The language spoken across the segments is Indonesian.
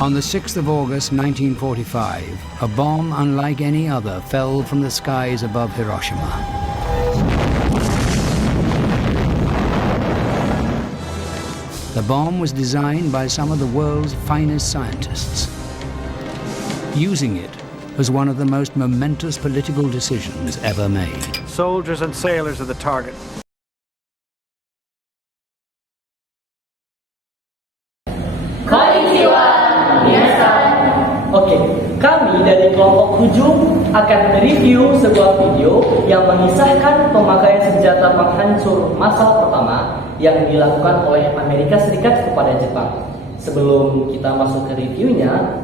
On the 6th of August 1945, a bomb unlike any other fell from the skies above Hiroshima. The bomb was designed by some of the world's finest scientists. Using it was one of the most momentous political decisions ever made. Soldiers and sailors are the target. Oke, kami dari kelompok Hujum akan mereview sebuah video yang mengisahkan pemakaian senjata penghancur massal pertama yang dilakukan oleh Amerika Serikat kepada Jepang. Sebelum kita masuk ke reviewnya,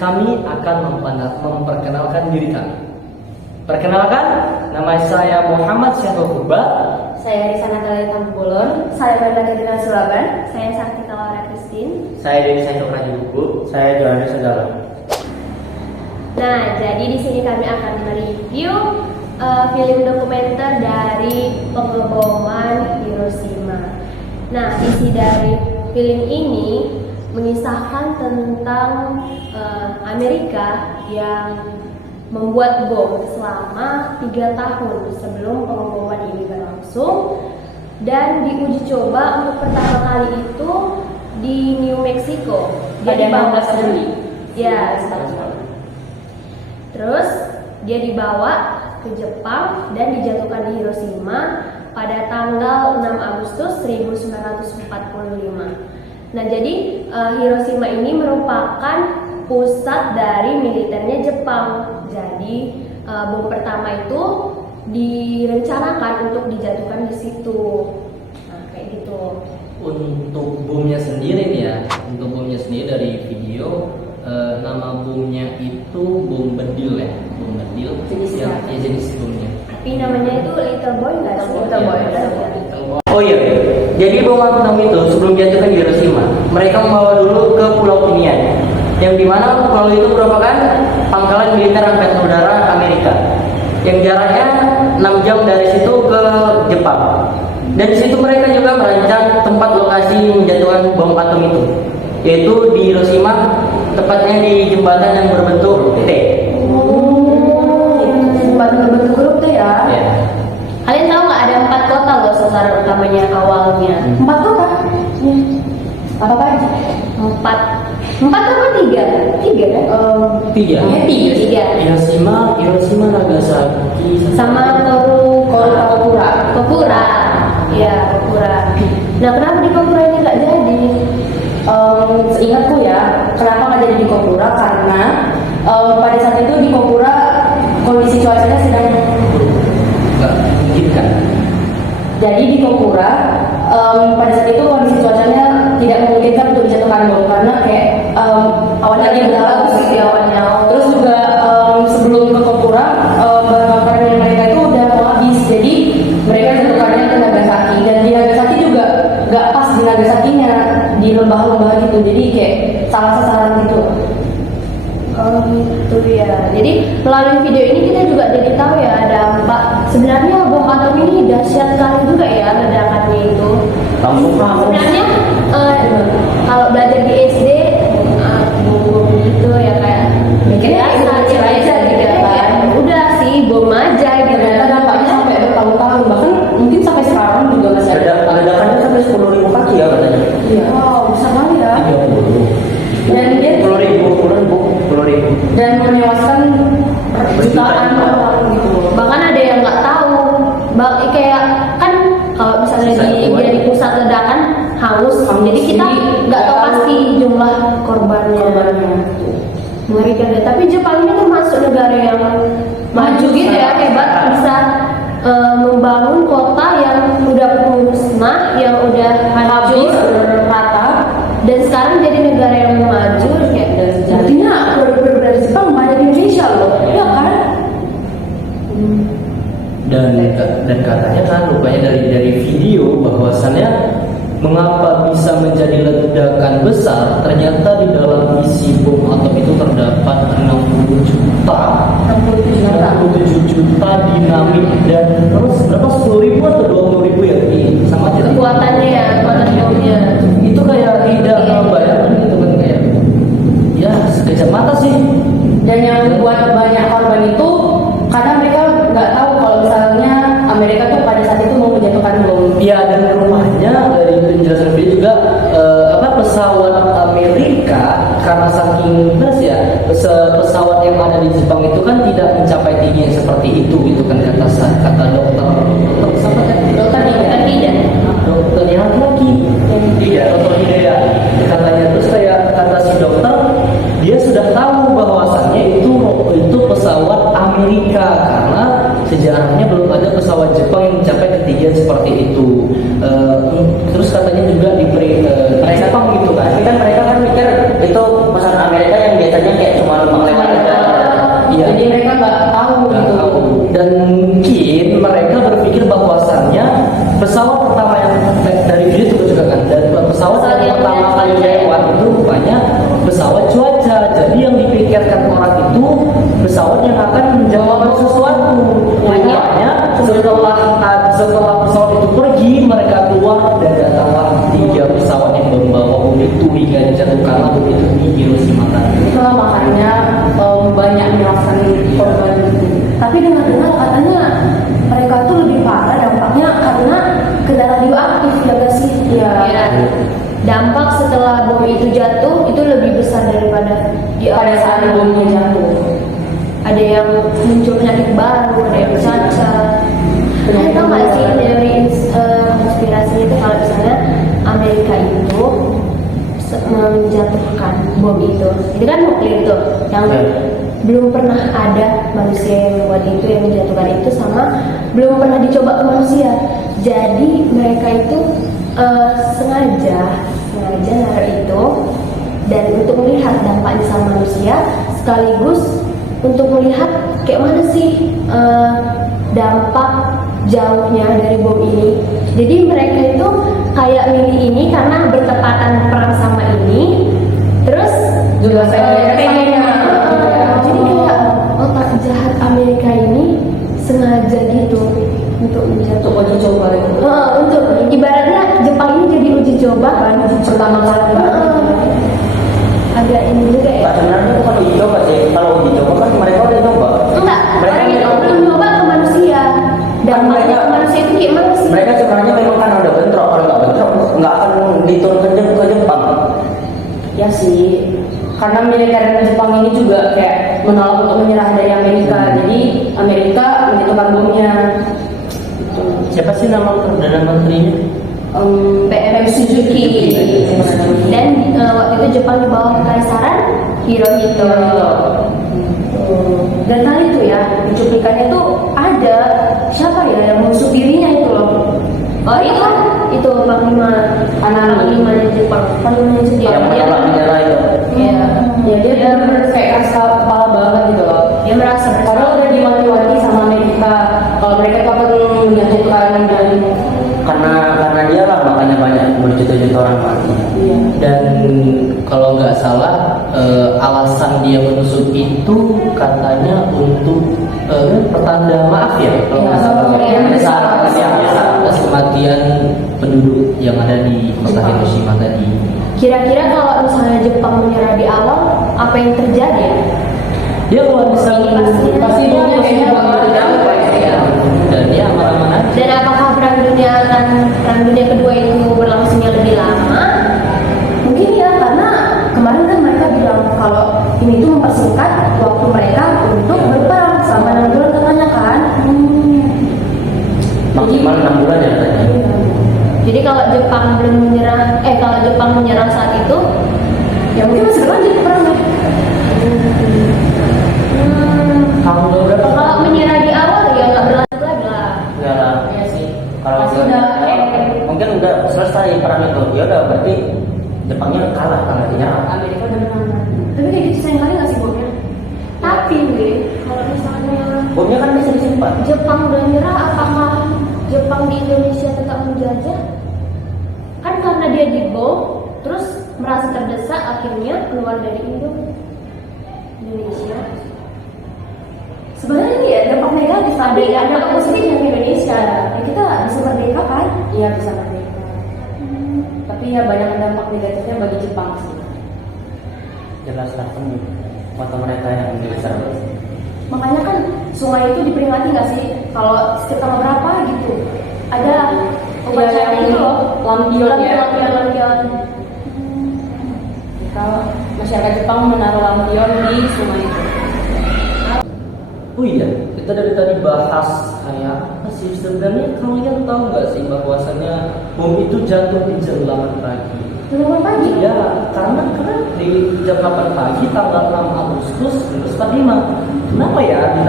kami akan memperkenalkan diri kami. Perkenalkan, nama saya Muhammad Syahrul Purba. Saya Risa Natalia Tampulon. Saya Brenda Katrina Sulaban. Saya Sakti Laura Christine. Saya Dewi Saito Prajubuku. Saya Johannes Sendalo. Nah, jadi di sini kami akan mereview film dokumenter dari pengeboman Hiroshima. Nah, isi dari film ini mengisahkan tentang Amerika yang membuat bom selama 3 tahun sebelum pengeboman ini berlangsung, dan diuji coba untuk pertama kali itu di New Mexico. Dia dibawa Terus dia dibawa ke Jepang dan dijatuhkan di Hiroshima pada tanggal 6 Agustus 1945. Nah, jadi Hiroshima ini merupakan pusat dari militernya Jepang. Jadi bom pertama itu direncanakan untuk dijatuhkan di situ. Nah, kayak gitu. Untuk bomnya sendiri nih ya, dari video nama bomnya itu bom bedil ya, bom bedil. Jenis bomnya. Tapi namanya itu Little Boy nggak sih? Little Boy. Oh iya, jadi bom atom itu sebelum dijatuhkan di Hiroshima, mereka membawa dulu ke Pulau Tinian, yang dimana pulau itu merupakan pangkalan militer angkatan udara Amerika, yang jaraknya 6 jam dari situ ke Jepang. Dan di situ mereka juga merancang tempat lokasi menjatuhkan bom atom itu, yaitu di Hiroshima, tepatnya di jembatan yang berbentuk T. Jembatan berbentuk huruf T ya? Ya. Kalian tahu nggak ada 4 kota loh sasaran utamanya awalnya? 4 kota? Apa aja? 4 apa 3? 3 kan? 3. Hiroshima, Nagasaki, sama Kokura. Ya, Kokura. Nah, kenapa di Kokura ini nggak jadi? Seingatku ya, kenapa nggak jadi di Kokura? Karena pada saat itu di Kokura kondisi cuacanya sedang nggak memungkinkan. Jadi di Kokura pada saat itu kondisi cuacanya tidak memungkinkan untuk dijatuhkan bom, karena kayak awalnya dia bagus gitu ya awalnya. Terus juga sebelum ke Kokura bahan mereka itu udah mau habis, jadi mereka jatuhkannya ke Nagasaki, dan di Nagasaki juga nggak pas di Nagasakinya, di lembah-lembah gitu, jadi kayak salah sasaran gitu. Oh gitu ya. Jadi melalui video ini kita juga jadi tahu ya dampak sebenarnya bom atom ini dahsyat sekali juga ya ledakannya itu. Sebenarnya kalau belajar di SD bom gitu ya kayak biasa aja gitu kan. Udah sih bom aja gitu. Ternyata dampaknya sampai bertahun-tahun, bahkan mungkin sampai sekarang juga masih ada. Ledakannya sampai 10.000 kaki ya katanya. Iya. Wow, besar banget ya. 30. Dan dia 10.000. dan menewaskan jutaan orang gitu. Bahkan ada yang nggak tahu, kayak kan kalau misalnya dia di pusat ledakan hangus, jadi kita nggak tahu pasti jumlah korbannya. Mengerikan deh. Tapi Jepang ini termasuk negara yang maju gitu ya, hebat, bisa membangun kota yang udah musnah, yang udah hancur rata, dan sekarang jadi negara yang maju kayak Artinya produk-produk dari Jepang banyak di Indonesia loh, ya kan? Dan katanya kan rupanya dari video bahwasannya mengapa bisa menjadi ledakan besar, ternyata di dalam isi bom atom itu terdapat 67 juta dinamit, dan terus berapa 10.000 atau 20.000 ya, sama aja kekuatannya ya, kekuatan bomnya. itu kayak tidak bayangkan gitu kan, kayak kejadian seperti itu. Terus katanya juga diberi mereka Jepang gitu kan, tapi kan mereka kan mikir itu pesan Amerika yang biasanya kayak cuma numpang lewat aja. Iya. Jadi mereka nggak tahu Nggak gitu. tahu. Dan mungkin mereka berpikir bahwasannya pesawat pertama yang dari video itu juga kan, dan pesawat yang pertama kali lewat itu rupanya pesawat cuaca. Jadi yang dipikirkan orang itu pesawat yang akan menjawab sesuatu. Makanya setelah pesawat itu pergi, mereka keluar dan datanglah 3 pesawat yang membawa bom itu hingga dijatuhkanlah bom itu di Hiroshima tadi. Itulah makanya banyak menyebabkan korban. Tapi dengar-dengar katanya mereka tuh lebih parah dampaknya karena kena radioaktif ya gak sih? Iya. Ya. Dampak setelah bom itu jatuh itu lebih besar daripada Pada saat bomnya jatuh. Ada yang muncul penyakit baru, ada yang cacat. Kalian tahu nggak sih teori konspirasi itu kalau misalnya Amerika itu menjatuhkan bom itu kan nuklir itu yang belum pernah ada manusia yang membuat itu, yang menjatuhkan itu, sama belum pernah dicoba ke manusia. Jadi mereka itu sengaja naruh itu dan untuk melihat dampaknya sama manusia, sekaligus untuk melihat kayak mana sih dampak jauhnya dari bom ini. Jadi mereka itu kayak milih ini karena bertepatan perang sama ini, terus Juga pengen jadi kayak otak jahat Amerika ini sengaja gitu untuk menjatuh Untuk uji coba itu. untuk ibaratnya Jepang ini jadi uji coba Pertama kali. agak ini juga ya. Pak sebenarnya itu kan uji coba sih. Kalau uji coba kan mereka udah coba. Enggak, Mereka orang itu tahu. belum coba ke manusia. Dan Kan mereka- ke manusia itu kayak mana sih? Mereka sebenarnya memang kan udah bentrok, kalau nggak bentrok nggak akan diturunkan ke Jepang. Ya sih, karena militer Jepang ini juga kayak menolak untuk menyerah dari Amerika. Jadi Amerika menjatuhkan bomnya. Gitu. Siapa sih nama perdana menterinya? PM Suzuki. Dan waktu itu Jepang di bawah kekaisaran Hirohito. Dan tadi itu ya, di cuplikannya tuh ada siapa ya yang musuh dirinya itu loh. Oh itu panglima Jepang, panglimanya sendiri. Yang menolak menyerah itu. Iya. Ya dia benar kayak keras kepala banget gitu loh. Dia merasa Padahal udah diwanti-wanti sama Amerika kalau mereka tuh akan menjatuhkan dan Karena dia lah makanya banyak berjuta-juta orang mati. Iya. Dan kalau nggak salah alasan dia menusuk itu katanya untuk pertanda maaf ya kalau nggak salah. Atas kematian penduduk yang ada di kota Hiroshima tadi. Kira-kira kalau misalnya Jepang menyerah di awal, apa yang terjadi ya? Dia kalau misalnya pasti dia kayaknya bakal berdampak ya. dan dia aman-aman aja. Dan apakah perang dunia kedua itu berlangsungnya lebih lama? Mungkin ya, karena kemarin kan mereka bilang kalau ini tuh mempersingkat waktu mereka untuk berperang selama 6 bulan katanya kan. Maksimal 6 bulan ya katanya. Jadi kalau Jepang belum menyerang, kalau Jepang menyerang saat itu, ya mungkin masih berlanjut perangnya. Tahun berapa? Kalau menyerah di awal ya nggak berlanjut lagi lah. Enggak lah. Iya sih. Kalau Pasti udah, udah mungkin udah selesai perang itu. Ya udah berarti Jepangnya kalah karena dinyerang. Amerika udah menang. Tapi kayak gitu sayang kali nggak sih bomnya? Tapi Wi, kalau misalnya Bomnya kan bisa disimpan. Jepang udah nyerah, apakah Jepang di Indonesia tetap menjajah? Kan karena dia dibom, terus merasa terdesak akhirnya keluar dari Indonesia. Sebenarnya ini ya dampak negatif, ada positifnya di Indonesia. Ya, kita bisa merdeka kan? Iya bisa merdeka. Tapi ya banyak dampak negatifnya bagi Jepang sih. Jelas lah kan foto mereka yang diserang. Makanya kan sungai itu diperingati nggak sih? Kalau setiap tanggal berapa gitu ada upacara yang itu loh, lampion ya. lampion. Kalau masyarakat Jepang menaruh lampion di sungai itu. Oh iya, kita dari tadi bahas kayak apa sih sebenarnya kalian tahu nggak sih bahwasannya bom itu jatuh di jam 8 pagi? Jam 8 pagi? Ya, karena di jam 8 pagi tanggal 6 Agustus 1945. Kenapa ya di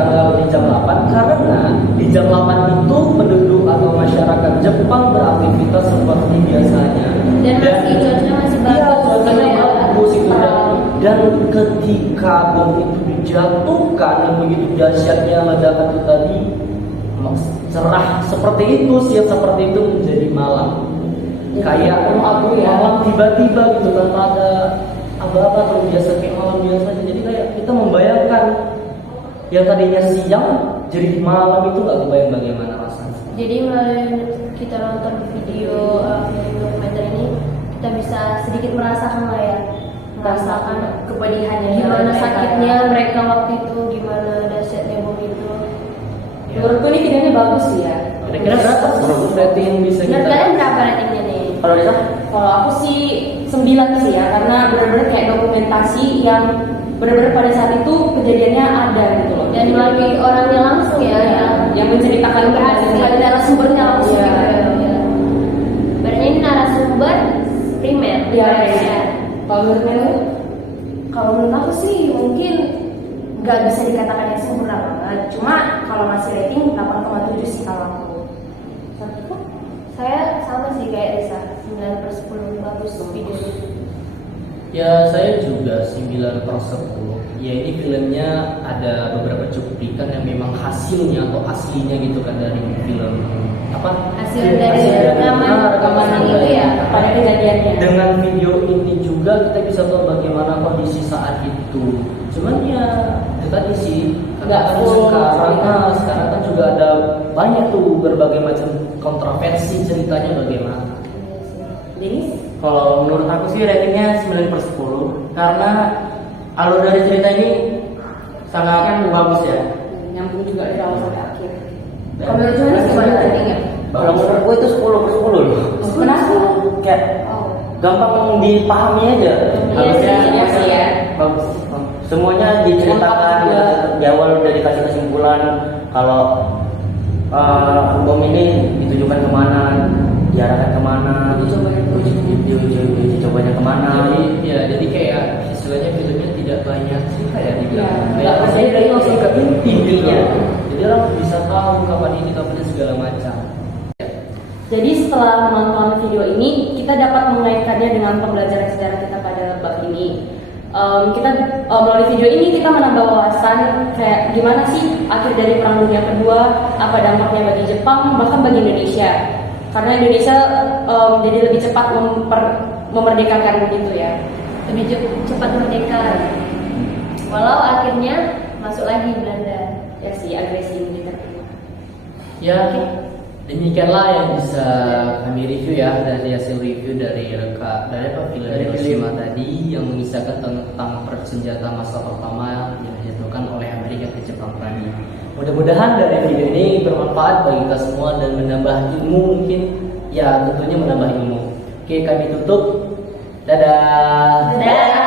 jam 8? Karena di jam 8 itu penduduk atau masyarakat Jepang beraktivitas seperti biasanya. Dan masih cuacanya masih Iya, bagus. cuacanya Iya. bagus itu. Dan ketika bom itu dijatuhkan yang begitu dahsyatnya ledakan itu tadi, cerah seperti itu, siap seperti itu menjadi malam. Kayak malam tiba-tiba gitu tanpa ada apa-apa atau biasa kayak malam biasa aja. Jadi kayak kita membayangkan yang tadinya siang jadi malam itu gak kebayang bagaimana rasanya. Jadi melalui kita nonton video film dokumenter ini, kita bisa sedikit merasakan lah ya, merasakan kepedihannya, gimana mereka. sakitnya mereka waktu itu, gimana dahsyatnya bom itu. Menurutku ini videonya bagus sih ya. Kira-kira berapa rating yang bisa Menurut kita? kalian berapa ratingnya nih? Kalau Desa? Kalau aku sih 9 sih ya, karena benar-benar kayak dokumentasi yang benar-benar pada saat itu kejadiannya ada gitu loh. Dan melalui orangnya langsung ya, yang menceritakan berhasil dari narasumbernya langsung Iya. gitu ya. Berarti ini narasumber primer. Iya, ya. iya. Kalau menurut Melo? Kalau menurut aku sih mungkin nggak bisa dikatakan yang sempurna banget. Cuma kalau ngasih rating 8,7 sih kalau aku. Saya sama sih kayak Risa, 9/10 bagus videonya. Ya saya juga 9/10. Ya ini filmnya ada beberapa cuplikan yang memang hasilnya atau aslinya gitu kan dari film apa? Hasil dari rekaman itu ya. Pada kejadiannya. Dengan video ini juga kita bisa tahu bagaimana kondisi saat itu. Cuman ya itu tadi sih. Nggak Karena full. sekarang kan juga ada banyak tuh berbagai macam kontroversi ceritanya bagaimana. Denis? Kalau menurut aku sih ratingnya 9/10 karena alur dari cerita ini sangat bagus ya. Nyambung juga dari awal sampai akhir. Kalau menurut Johannes gimana ratingnya? Kalau menurutku itu 10/10 loh. Kenapa? Kayak gampang dipahami aja. Iya sih ya. Bagus. Semuanya diceritakan di awal udah dikasih kesimpulan kalau bom ini ditujukan kemana, diarahkan kemana, uji cobanya kemana. Jadi kayak istilahnya filmnya tidak banyak cerita ya dibilang. Nggak Saya dari langsung ke intinya. Jadi orang bisa tahu kapan ini segala macam. Jadi setelah menonton video ini, kita dapat mengaitkannya dengan pembelajaran sejarah kita pada bab ini. Melalui video ini kita menambah wawasan kayak gimana sih akhir dari Perang Dunia Kedua, apa dampaknya bagi Jepang, bahkan bagi Indonesia. Karena Indonesia jadi lebih cepat memerdekakan gitu ya. Lebih cepat merdeka. Walau akhirnya masuk lagi Belanda. Ya sih, agresi militer. Ya, demikianlah yang bisa kami review ya dari hasil review dari film Hiroshima tadi yang mengisahkan tentang persenjata masa pertama yang dijatuhkan oleh Amerika ke Jepang tadi. Mudah-mudahan dari video ini bermanfaat bagi kita semua dan menambah ilmu mungkin ya tentunya menambah ilmu. Oke, kami tutup. Dadah. Dadah.